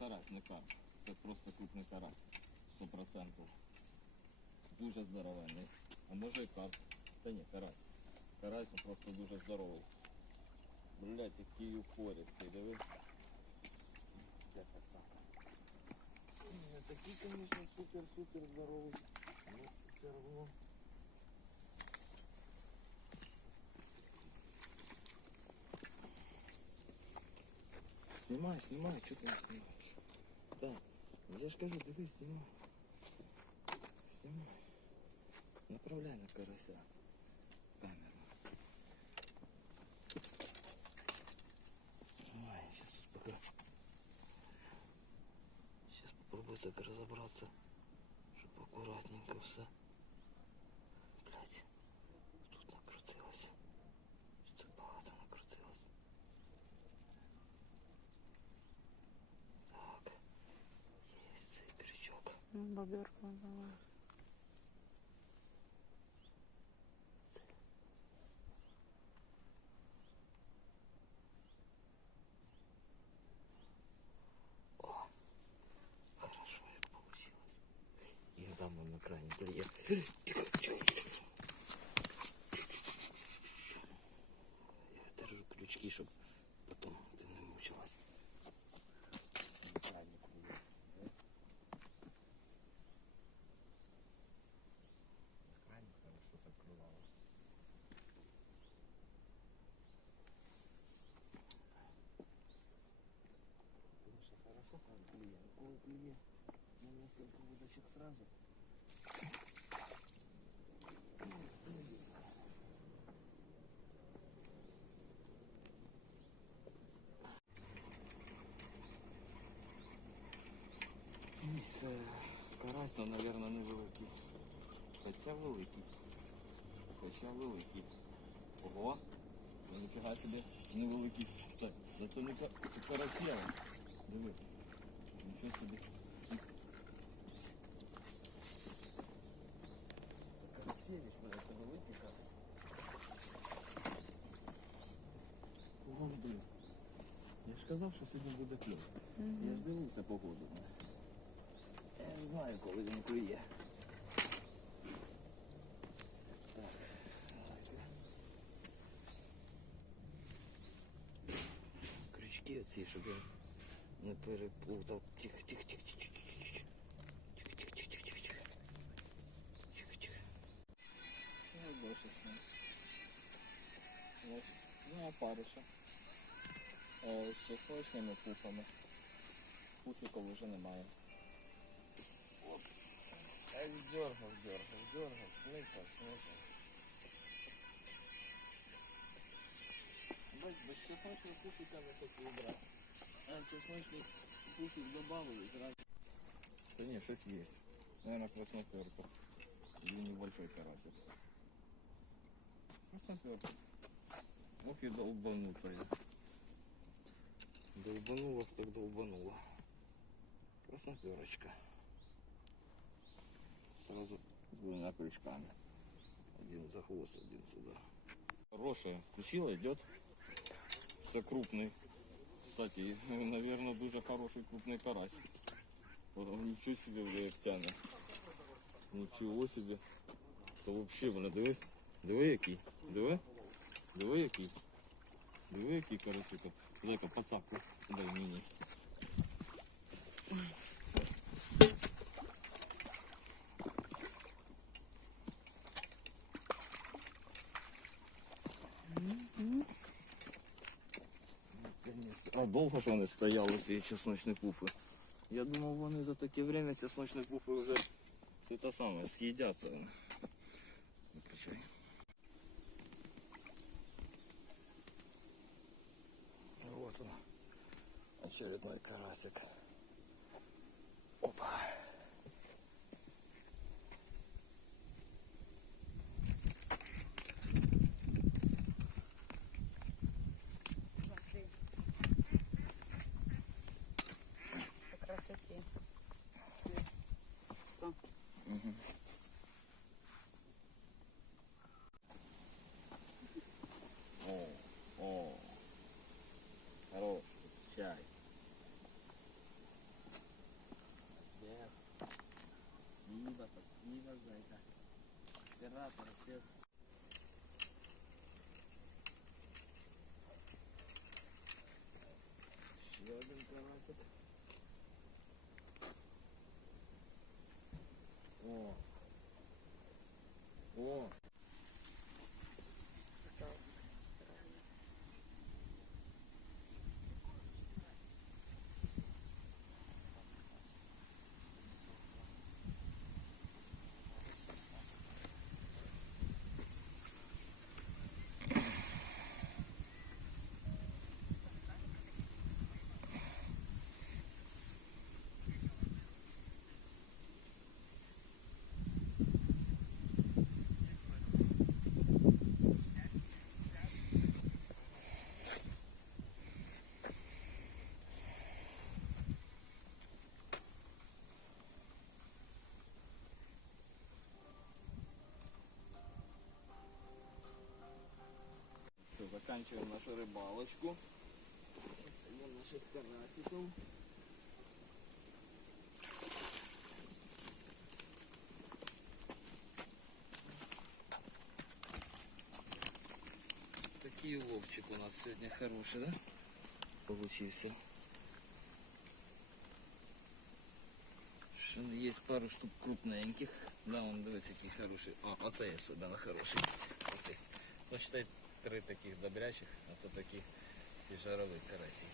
карась, не карп. Це просто крупний карась. 100%. Дуже здоровенний. А може і карп. Та ні, карась. Карась ну, просто дуже здоровий. Блять, який упористий, диви. Де такий, конечно, супер-супер здоровий. Ну, все равно. Снимай, снимай, что ты не снимаешь? Да, я же кажу, дивись, снимай. Снимай. Направляй на карася. Ну, Боберку давай. Хорошо это получилось. Я там на крайне клея. Я держу крючки, чтобы потом ты не мучилась. На крайне клея. На крайне хорошо так клювало. Конечно, хорошо, когда клює, а коли клює на несколько удочек сразу. Ось, е, карась, то, мабуть, невеликий. Хоча великий. Хоча великий. Ого! Ну, Ніфіга собі невеликий. Так, да це не ка- це карасєва. Диви. Нічого собі. сказав, що сьогодні буде кльово. Mm. Я ж дивився погоду. Я не знаю, коли він клює. Крючки оці, щоб я не перепутав. Тихо, тихо, тихо, тихо. Більше. Ну, опариша. Е, з чесночними пуфами. Пуфіків вже немає. Оп. Ай, дергав, дергав, дергав, смикав, смикав. Бач, без чесночного пуфіка не хотів брати. А чесночний пуфік добавили зразу. Да не, щось есть. Наверное, красноперка. Или небольшой карасик. Красноперка. Ох и долбануться я. Долбануло, так долбануло. Красноперочка. Сразу с двумя крючками. Один за хвост, один сюда. Хорошая. Включила, идет. Все крупный. Кстати, наверное, дуже хороший крупный карась. О, Нічого себе, бля, як тяне. Нічого собі. То взагалі, бля, дивись. Диви який. Диви. Диви який. Диви який карасик. Дай-ка посадку. Дай мені. А довго ж вони стояли, ці чесночні пуфи? Я думав, вони за таке время чесночні пуфи вже це те саме, з'їдяться. Виключай. Очередной карасик. Yes. Заканчиваем нашу рыбалочку. Достаем наших карасиков. Такий уловчик у нас сегодня хороший, да? Получился. Ще Є пару штук крупненьких. Да, он дивись, який хороший. А, оце хороший. Ух ти. Ну, считай, три таких добрячих, а то такі ці жарові карасі.